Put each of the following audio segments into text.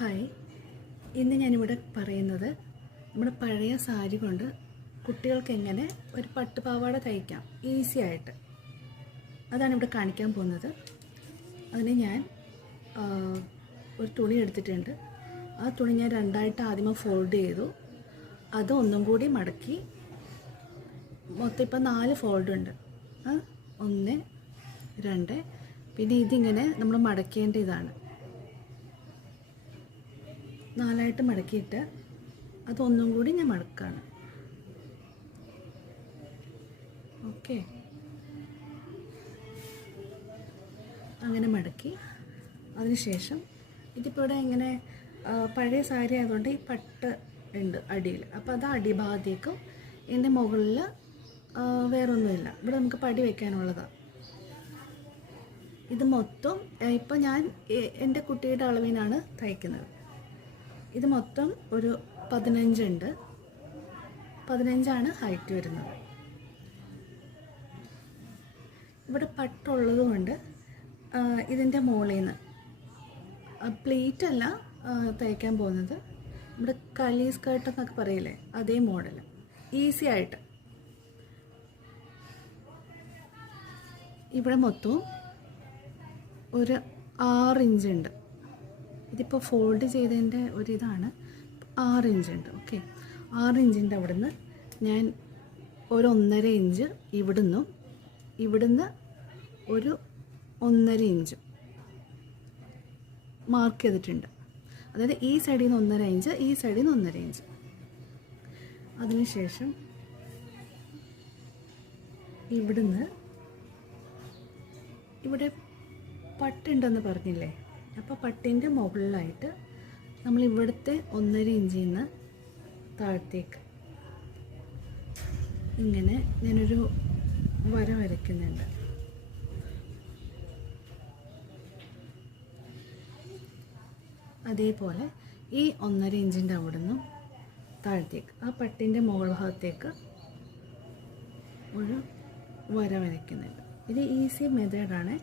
Hi, ഇന്ന് ഞാനിവിടെ പറയുന്നത് നമ്മുടെ പഴയ സാരി കൊണ്ട് കുട്ടികൾക്ക് എങ്ങനെ ഒരു പട്ടുപാവാട തയ്ക്കാം ഈസി ആയിട്ട്. അതാണ് ഇവിടെ കാണിക്കാൻ പോകുന്നത്. അതിന് ഞാൻ ഒരു തുണി എടുത്തിട്ടുണ്ട്. ആ തുണി ഞാൻ രണ്ടായിട്ട് ആദ്യമേ ഫോൾഡ് ചെയ്തു. അത് ഒന്നും കൂടി മടക്കി മൊത്തം ഇപ്പം 4 ഫോൾഡ് ഉണ്ട്. 1 2 പിന്നെ ഇതിങ്ങനെ നമ്മൾ മടക്കേണ്ട ഇതാണ്. 4ആയിട്ട് മടക്കിയിട്ട് അതൊന്നും കൂടി ഞാൻ മടക്കാണ്. ഓക്കെ, അങ്ങനെ മടക്കി അതിനുശേഷം ഇതിപ്പോൾ ഇവിടെ ഇങ്ങനെ പഴയ സാരി ആയതുകൊണ്ട് ഈ പട്ട് ഉണ്ട് അടിയിൽ. അപ്പോൾ അത് അടിഭാഗത്തേക്കും ഇതിൻ്റെ മുകളിൽ വേറൊന്നുമില്ല. ഇവിടെ നമുക്ക് പടി വയ്ക്കാനുള്ളതാണ്. ഇത് മൊത്തം ഇപ്പം ഞാൻ എൻ്റെ കുട്ടിയുടെ അളവിനാണ് തയ്ക്കുന്നത്. ഇത് മൊത്തം ഒരു 15 ഉണ്ട്. 15 ഹൈറ്റ് വരുന്നത്. ഇവിടെ പട്ടുള്ളത് കൊണ്ട് ഇതിൻ്റെ മുകളിൽ നിന്ന് പ്ലീറ്റല്ല തയ്ക്കാൻ പോകുന്നത്. നമ്മുടെ കളി സ്കേർട്ടെന്നൊക്കെ പറയില്ലേ, അതേ മോഡൽ ഈസി ആയിട്ട്. ഇവിടെ മൊത്തവും ഒരു 6 ഇഞ്ച് ഉണ്ട്. ഇതിപ്പോൾ ഫോൾഡ് ചെയ്തതിൻ്റെ ഒരിതാണ്. 6 ഇഞ്ച് ഉണ്ട്. ഓക്കെ, 6 ഇഞ്ചിൻ്റെ അവിടുന്ന് ഞാൻ ഒരു 1.5 ഇഞ്ച് ഇവിടുന്ന് ഒരു 1.5 ഇഞ്ച് മാർക്ക് ചെയ്തിട്ടുണ്ട്. അതായത് ഈ സൈഡിൽ നിന്ന് 1.5 ഇഞ്ച്, ഈ സൈഡിൽ നിന്ന് 1.5 ഇഞ്ച്. അതിനുശേഷം ഇവിടെ പട്ടുണ്ടെന്ന് പറഞ്ഞില്ലേ, അപ്പോൾ പട്ടിൻ്റെ മുകളിലായിട്ട് നമ്മൾ ഇവിടുത്തെ 1.5 ഇഞ്ചിൽ നിന്ന് താഴത്തേക്ക് ഇങ്ങനെ ഞാനൊരു വര വരയ്ക്കുന്നുണ്ട്. അതേപോലെ ഈ 1.5 ഇഞ്ചിൻ്റെ അവിടെ നിന്നും താഴത്തേക്ക് ആ പട്ടിൻ്റെ മുകൾ ഭാഗത്തേക്ക് ഒരു വര വരയ്ക്കുന്നുണ്ട്. ഇത് ഈസി മെത്തേഡാണ്.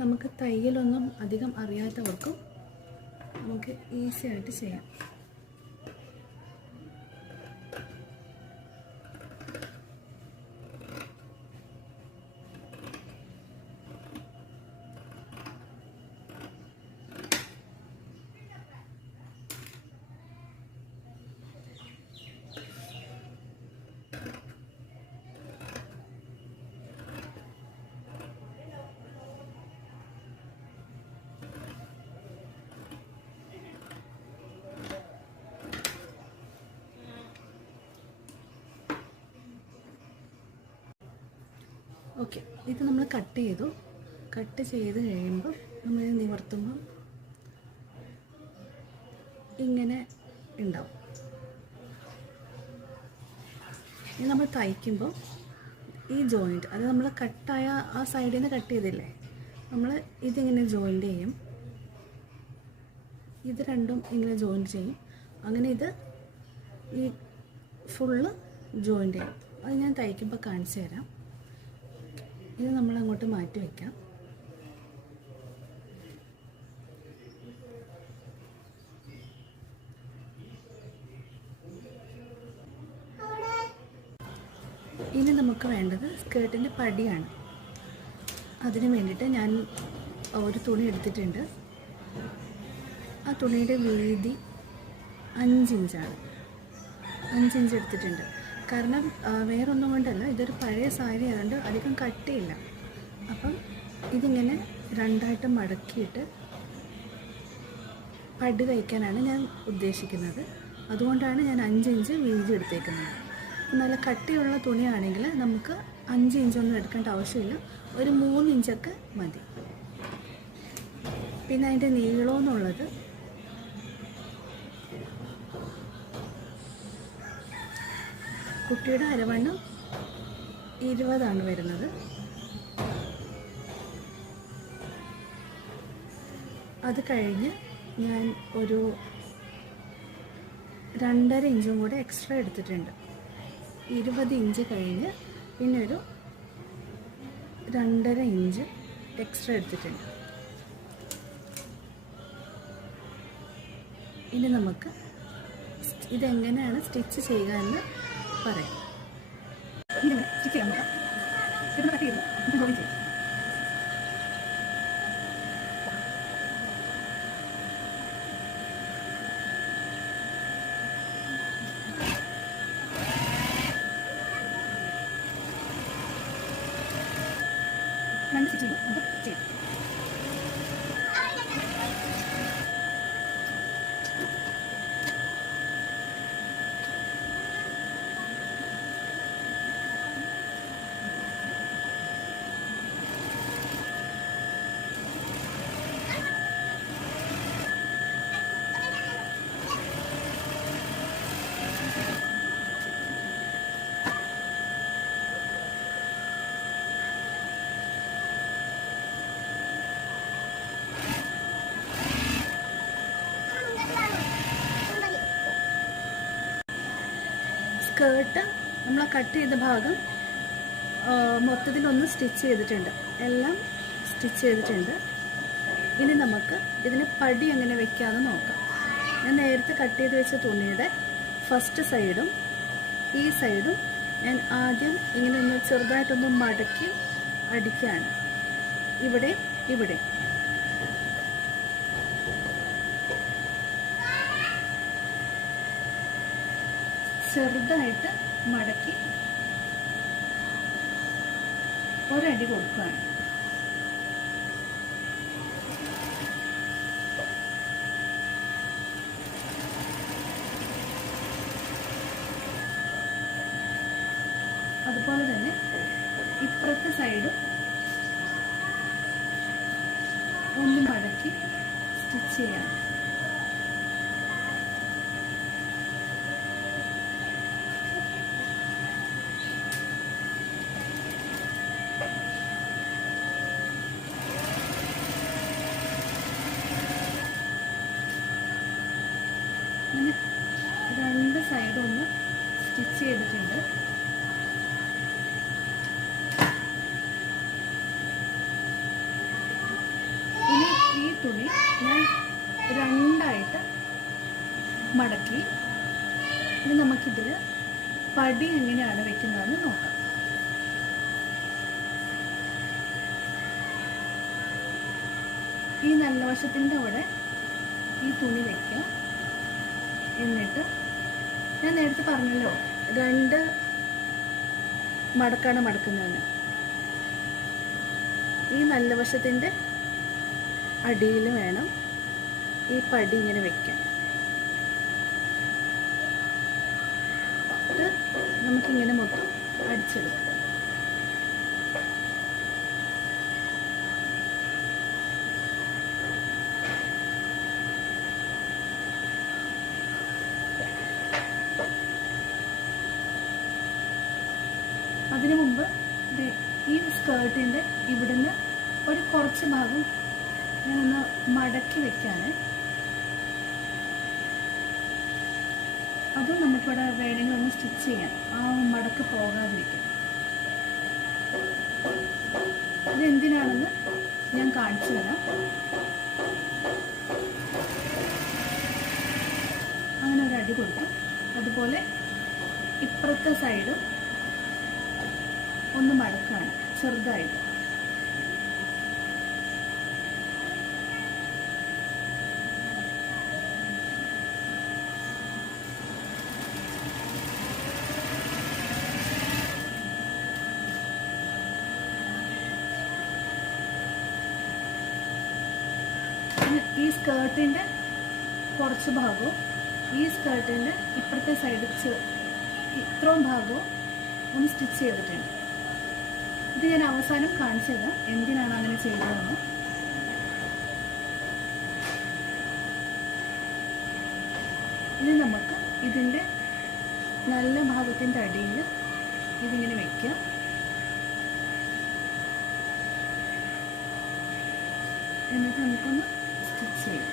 നമുക്ക് തയ്യലൊന്നും അധികം അറിയാത്തവർക്കും നമുക്ക് ഈസി ആയിട്ട് ചെയ്യാം. ഓക്കെ, ഇത് നമ്മൾ കട്ട് ചെയ്തു. കട്ട് ചെയ്ത് കഴിയുമ്പോൾ നമ്മൾ നിവർത്തുമ്പോൾ ഇങ്ങനെ ഉണ്ടാവും. ഇത് നമ്മൾ തയ്ക്കുമ്പോൾ ഈ ജോയിൻറ്റ്, അത് നമ്മൾ കട്ടായ ആ സൈഡിൽ നിന്ന് കട്ട് ചെയ്തില്ലേ, നമ്മൾ ഇതിങ്ങനെ ജോയിൻ്റ് ചെയ്യും. ഇത് രണ്ടും ഇങ്ങനെ ജോയിൻറ്റ് ചെയ്യും. അങ്ങനെ ഇത് ഈ ഫുള്ള് ജോയിൻ്റ് ചെയ്യും. അത് ഞാൻ തയ്ക്കുമ്പോൾ കാണിച്ചു തരാം. ഇത് നമ്മൾ അങ്ങോട്ട് മാറ്റി വയ്ക്കാം. ഇനി നമുക്ക് വേണ്ടത് സ്കേർട്ടിൻ്റെ പടിയാണ്. അതിന് വേണ്ടിയിട്ട് ഞാൻ ഒരു തുണി എടുത്തിട്ടുണ്ട്. ആ തുണിയുടെ വീതി 5 ഇഞ്ചാണ്. 5 ഇഞ്ച് എടുത്തിട്ടുണ്ട്. കാരണം വേറൊന്നും കൊണ്ടല്ല, ഇതൊരു പഴയ സാരി ആയതുകൊണ്ട് അധികം കട്ടിയില്ല. അപ്പം ഇതിങ്ങനെ രണ്ടായിട്ട് മടക്കിയിട്ട് പടി തയ്ക്കാനാണ് ഞാൻ ഉദ്ദേശിക്കുന്നത്. അതുകൊണ്ടാണ് ഞാൻ 5 ഇഞ്ച് വീതി എടുത്തേക്കുന്നത്. നല്ല കട്ടിയുള്ള തുണിയാണെങ്കിൽ നമുക്ക് 5 ഇഞ്ചൊന്നും എടുക്കേണ്ട ആവശ്യമില്ല, ഒരു 3 ഇഞ്ചൊക്കെ മതി. പിന്നെ അതിൻ്റെ നീളമെന്നുള്ളത് കുട്ടിയുടെ അരവണ്ണം 20 വരുന്നത്. അത് കഴിഞ്ഞ് ഞാൻ ഒരു 2.5 ഇഞ്ചും കൂടെ എക്സ്ട്രാ എടുത്തിട്ടുണ്ട്. 20 ഇഞ്ച് കഴിഞ്ഞ് പിന്നെ ഒരു 2.5 ഇഞ്ച് എക്സ്ട്രാ എടുത്തിട്ടുണ്ട്. ഇനി നമുക്ക് ഇതെങ്ങനെയാണ് സ്റ്റിച്ച് ചെയ്യുക എന്ന് പറയാം. ഇനി സ്റ്റിച്ച് ചെയ്യാൻ നോക്കാം. ഇത് കട്ട് ചെയ്തു ജോയിൻ ചെയ്യും. രണ്ട് സ്റ്റിച്ച് ചെയ്യും. നമുക്ക് ചെയ്യാം. സ്കേർട്ട് നമ്മൾ കട്ട് ചെയ്ത ഭാഗം മൊത്തത്തിലൊന്ന് സ്റ്റിച്ച് ചെയ്തിട്ടുണ്ട്, എല്ലാം സ്റ്റിച്ച് ചെയ്തിട്ടുണ്ട്. ഇനി നമുക്ക് ഇതിന് പടി എങ്ങനെ വെക്കാമെന്ന് നോക്കാം. ഞാൻ നേരത്തെ കട്ട് ചെയ്ത് വെച്ച തുണിയുടെ ഫസ്റ്റ് സൈഡും ഈ സൈഡും ഞാൻ ആദ്യം ഇങ്ങനെ ഒന്ന് ചെറുതായിട്ടൊന്ന് മടക്കി അടിക്കുകയാണ്. ഇവിടെ ഇവിടെ ചെറുതായിട്ട് മടക്കി ഒരടി കൊടുക്കുകയാണ്. അതുപോലെ തന്നെ ഇപ്പുറത്തെ സൈഡും ഒന്ന് മടക്കി സ്റ്റിച്ച് ചെയ്യണം. അങ്ങനെ രണ്ട് സൈഡും ഒന്ന് സ്റ്റിച്ച് ചെയ്തിട്ടുണ്ട്. ഇനി ഈ തുണി ഞാൻ രണ്ടായിട്ട് മടക്കി ഇനി നമുക്കിതിൽ പടി എങ്ങനെയാണ് വെക്കുന്നതെന്ന് നോക്കാം. ഈ നല്ല വശത്തിൻ്റെ അവിടെ ഈ തുണി വയ്ക്കാം. എന്നിട്ട് ഞാൻ നേരത്തെ പറഞ്ഞല്ലോ രണ്ട് മടക്കാണ് മടക്കുന്നതെന്ന്. ഈ നല്ല വശത്തിൻ്റെ അടിയിൽ വേണം ഈ പടി ഇങ്ങനെ വെക്കാൻ. ഇത് നമുക്കിങ്ങനെ മൊത്തം അടിച്ചെടുക്കാം. അതിനു മുമ്പ് ഈ സ്കേർട്ടിൻ്റെ ഇവിടുന്ന് ഒരു കുറച്ച് ഭാഗം ഞാനൊന്ന് മടക്കി വെക്കാണ്. അതും നമുക്കിവിടെ വേണമെങ്കിൽ ഒന്ന് സ്റ്റിച്ച് ചെയ്യാം, ആ മടക്ക് പോകാതിരിക്കും. ഇതെന്തിനാണെന്ന് ഞാൻ കാണിച്ചു തരാം. അങ്ങനെ ഒരു അടി കൊടുക്കും. അതുപോലെ ഇപ്പുറത്തെ സൈഡും ഒന്ന് മടക്കാണ് ചെറുതായിട്ട്. ഈ സ്കേർട്ടിൻ്റെ കുറച്ച് ഭാഗവും ഈ സ്കേർട്ടിൻ്റെ ഇപ്പുറത്തെ സൈഡ് ഇത്രയും ഭാഗവും ഒന്ന് സ്റ്റിച്ച് ചെയ്തിട്ടുണ്ട്. ഇത് ഞാൻ അവസാനം കാണിച്ചു തരാം എന്തിനാണ് അങ്ങനെ ചെയ്തതെന്ന്. ഇനി നമുക്ക് ഇതിൻ്റെ നല്ല ഭാഗത്തിൻ്റെ അടിയിൽ ഇതിങ്ങനെ വയ്ക്കാം. എന്നിട്ട് നമുക്കൊന്ന് സ്റ്റിച്ച് ചെയ്യാം.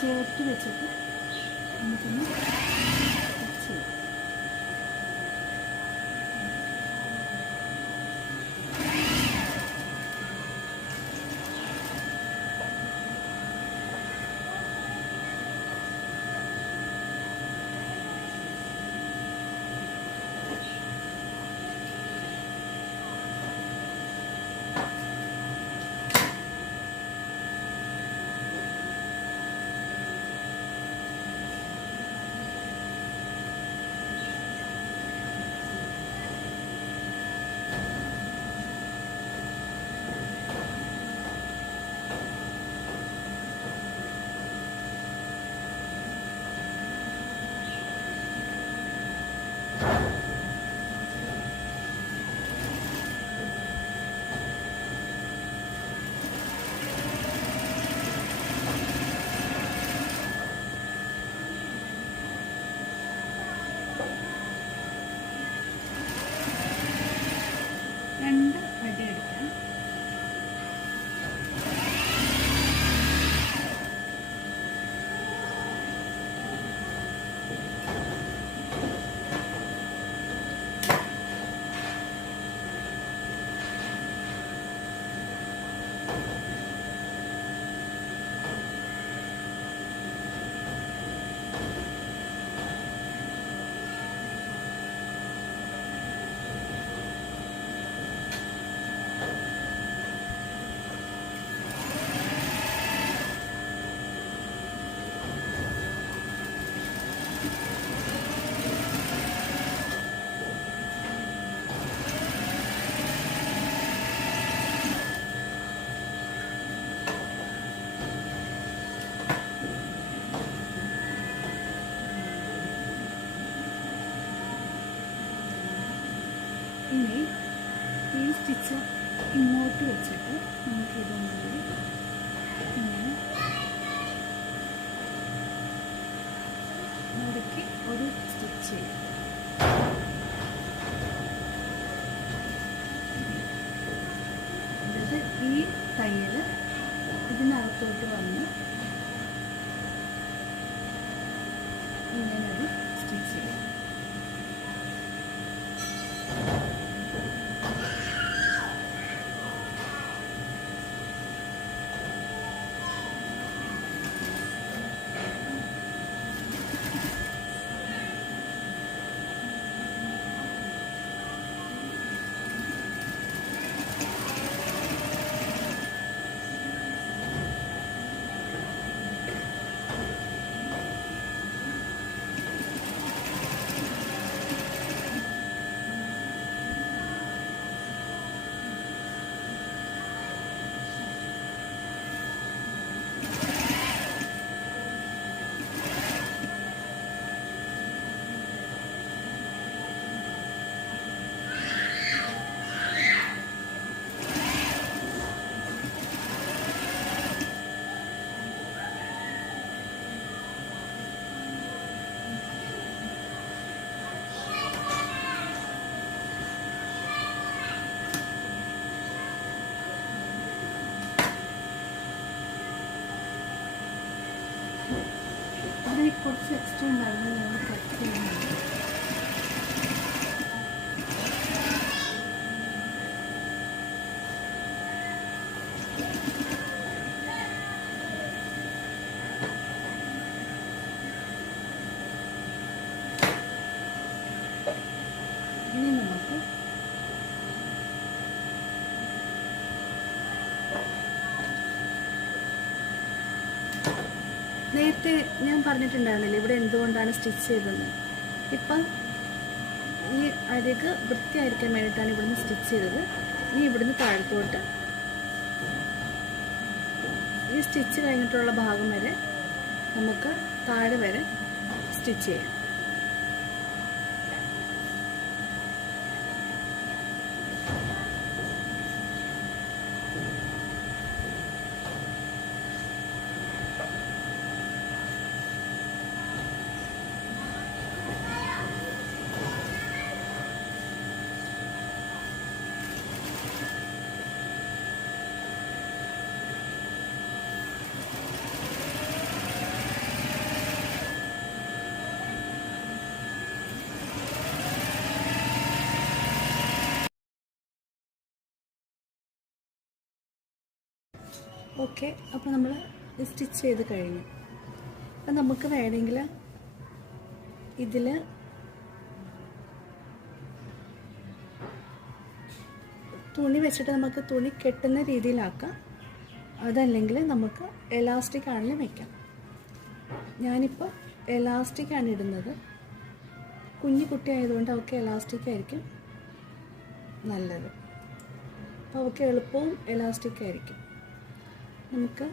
ചേർത്ത് വെച്ചിട്ട് നമുക്കൊന്ന് ചെയ്യാം. രണ്ട് അടി അടിക്കാം. ഇനി ഈ സ്റ്റിച്ച് ഇങ്ങോട്ട് വെച്ചിട്ട് നമുക്കിതൊന്നുകൂടി ഇങ്ങനെ മുറുക്കി ഒരു സ്റ്റിച്ച് ചെയ്യും. അതായത് ഈ തയ്യൽ ഇതിനകത്തോട്ട് വന്ന് ഇങ്ങനെ ഒരു സ്റ്റിച്ച് ചെയ്യും. അതിൽ കുറച്ച് എക്സ്ട്രാ ഉണ്ടാകുന്നത് നമ്മൾ കട്ട് ചെയ്യുന്നുണ്ട്. ഇനി നമുക്ക് നേരത്തെ ഞാൻ പറഞ്ഞിട്ടുണ്ടായിരുന്നില്ല ഇവിടെ എന്തുകൊണ്ടാണ് സ്റ്റിച്ച് ചെയ്തതെന്ന്. ഇപ്പം ഈ അരിക് വൃത്തിയായിരിക്കാൻ വേണ്ടിയിട്ടാണ് ഇവിടുന്ന് സ്റ്റിച്ച് ചെയ്തത്. ഇനി ഇവിടുന്ന് താഴത്തോട്ട് ഈ സ്റ്റിച്ച് കഴിഞ്ഞിട്ടുള്ള ഭാഗം വരെ നമുക്ക് താഴെ വരെ സ്റ്റിച്ച് ചെയ്യാം. ഓക്കെ, അപ്പോൾ നമ്മൾ സ്റ്റിച്ച് ചെയ്ത് കഴിഞ്ഞു. അപ്പം നമുക്ക് വേണമെങ്കിൽ ഇതിൽ തുണി വെച്ചിട്ട് നമുക്ക് തുണി കെട്ടുന്ന രീതിയിലാക്കാം. അതല്ലെങ്കിൽ നമുക്ക് എലാസ്റ്റിക് ആണെങ്കിലും വയ്ക്കാം. ഞാനിപ്പോൾ എലാസ്റ്റിക്കാണ് ഇടുന്നത്. കുഞ്ഞു കുട്ടി ആയതുകൊണ്ട് അവൾക്ക് എലാസ്റ്റിക് ആയിരിക്കും നല്ലത്. അപ്പോൾ അവൾക്ക് എളുപ്പവും എലാസ്റ്റിക് ആയിരിക്കും. നമുക്ക്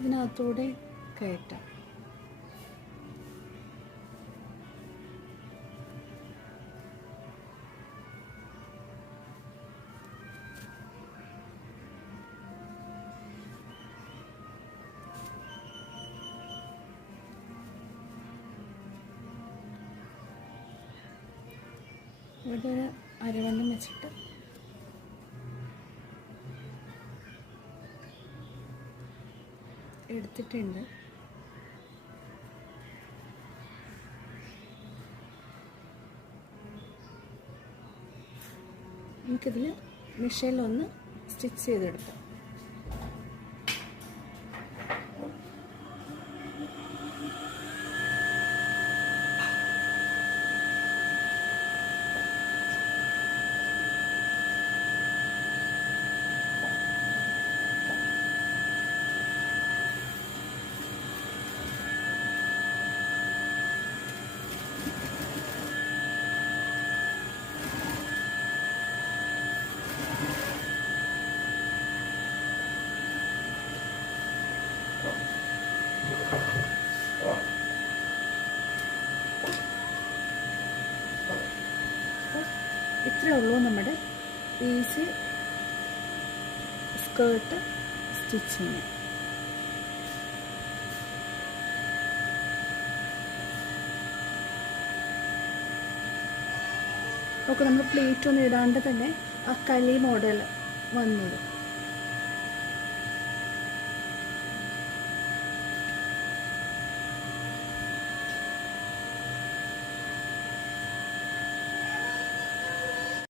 ഇതിനകത്തൂടെ കയറ്റാം. ഇവിടെ ഒരു അരവണ്ണം വെച്ചിട്ട് എടുത്തിട്ടുണ്ട്. നമുക്കിതിൽ മെഷീനിലൊന്ന് സ്റ്റിച്ച് ചെയ്തെടുക്കാം. ഇത്രയേ ഉള്ളൂ നമ്മുടെ ഈസി സ്കേർട്ട് സ്റ്റിച്ചിങ്. ഒക്കെ നമ്മൾ പ്ലേറ്റ് ഒന്നും ഇടാണ്ട് തന്നെ ആ കലി മോഡൽ വന്നത്.